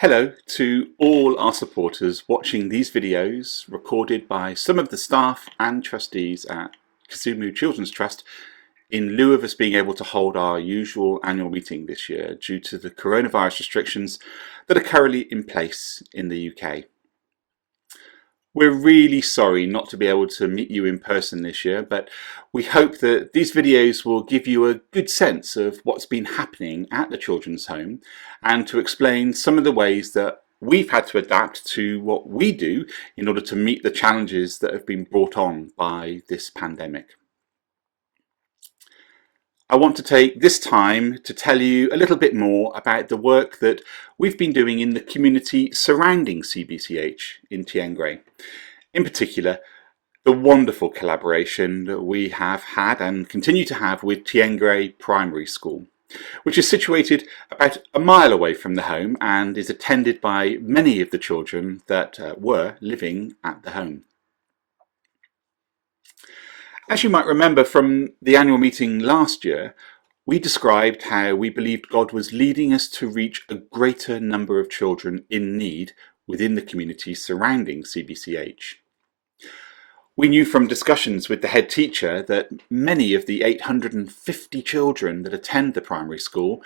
Hello to all our supporters watching these videos recorded by some of the staff and trustees at Kisumu Children's Trust in lieu of us being able to hold our usual annual meeting this year due to the coronavirus restrictions that are currently in place in the UK. We're really sorry not to be able to meet you in person this year, but we hope that these videos will give you a good sense of what's been happening at the children's home and to explain some of the ways that we've had to adapt to what we do in order to meet the challenges that have been brought on by this pandemic. I want to take this time to tell you a little bit more about the work that we've been doing in the community surrounding CBCH in Tiengray. In particular, the wonderful collaboration that we have had and continue to have with Tiengray Primary School, which is situated about a mile away from the home and is attended by many of the children that were living at the home. As you might remember from the annual meeting last year, we described how we believed God was leading us to reach a greater number of children in need within the community surrounding CBCH. We knew from discussions with the head teacher that many of the 850 children that attend the primary school,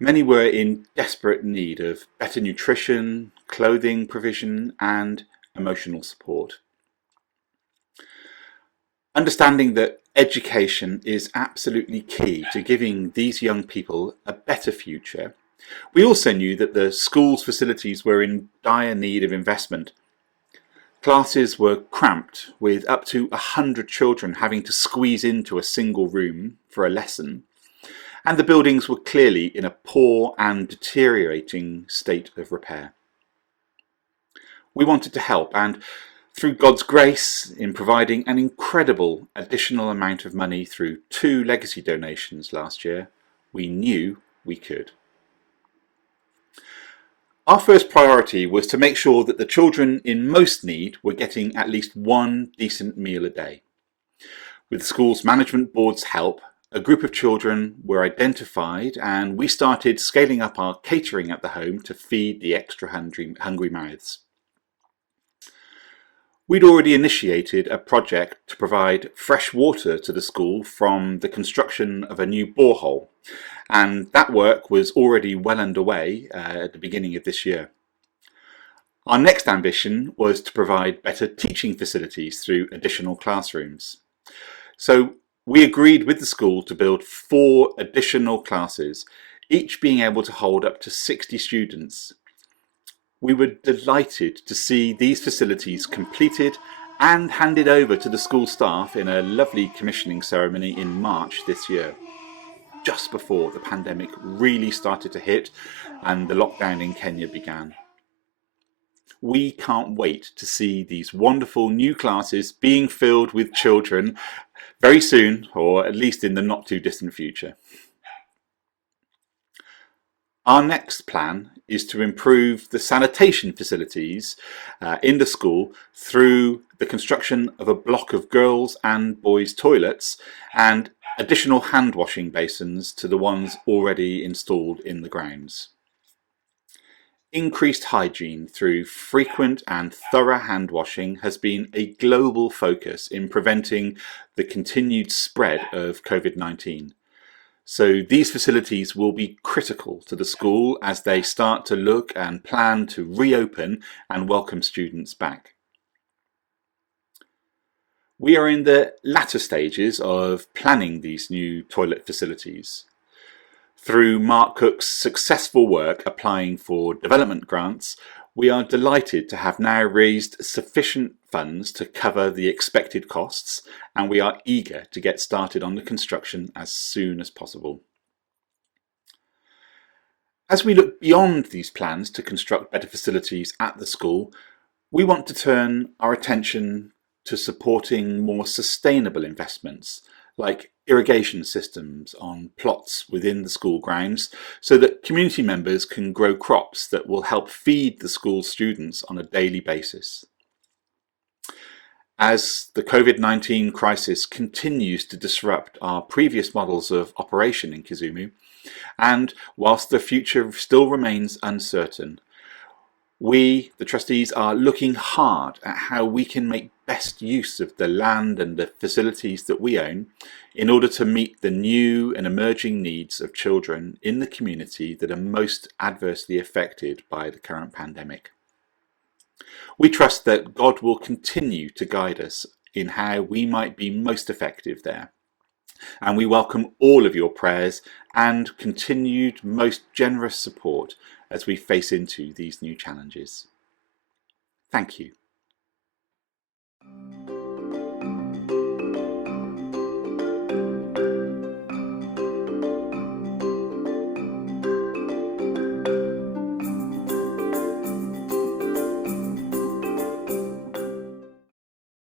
many were in desperate need of better nutrition, clothing provision and emotional support. Understanding that education is absolutely key to giving these young people a better future, we also knew that the school's facilities were in dire need of investment. Classes were cramped, with up to 100 children having to squeeze into a single room for a lesson, and the buildings were clearly in a poor and deteriorating state of repair. We wanted to help, and through God's grace, in providing an incredible additional amount of money through 2 legacy donations last year, we knew we could. Our first priority was to make sure that the children in most need were getting at least one decent meal a day. With the school's management board's help, a group of children were identified and we started scaling up our catering at the home to feed the extra hungry mouths. We'd already initiated a project to provide fresh water to the school from the construction of a new borehole, and that work was already well underway at the beginning of this year. Our next ambition was to provide better teaching facilities through additional classrooms. So we agreed with the school to build 4 additional classes, each being able to hold up to 60 students. We were delighted to see these facilities completed and handed over to the school staff in a lovely commissioning ceremony in March this year, just before the pandemic really started to hit and the lockdown in Kenya began. We can't wait to see these wonderful new classes being filled with children very soon, or at least in the not too distant future. Our next plan is to improve the sanitation facilities in the school through the construction of a block of girls' and boys' toilets and additional hand washing basins to the ones already installed in the grounds. Increased hygiene through frequent and thorough hand washing has been a global focus in preventing the continued spread of COVID-19. So these facilities will be critical to the school as they start to look and plan to reopen and welcome students back. We are in the latter stages of planning these new toilet facilities. Through Mark Cook's successful work applying for development grants, we are delighted to have now raised sufficient funds to cover the expected costs, and we are eager to get started on the construction as soon as possible. As we look beyond these plans to construct better facilities at the school, we want to turn our attention to supporting more sustainable investments, like irrigation systems on plots within the school grounds, so that community members can grow crops that will help feed the school students on a daily basis. As the COVID-19 crisis continues to disrupt our previous models of operation in Kisumu, and whilst the future still remains uncertain, We, the trustees, are looking hard at how we can make best use of the land and the facilities that we own in order to meet the new and emerging needs of children in the community that are most adversely affected by the current pandemic. We trust that God will continue to guide us in how we might be most effective there. And we welcome all of your prayers and continued most generous support as we face into these new challenges. Thank you.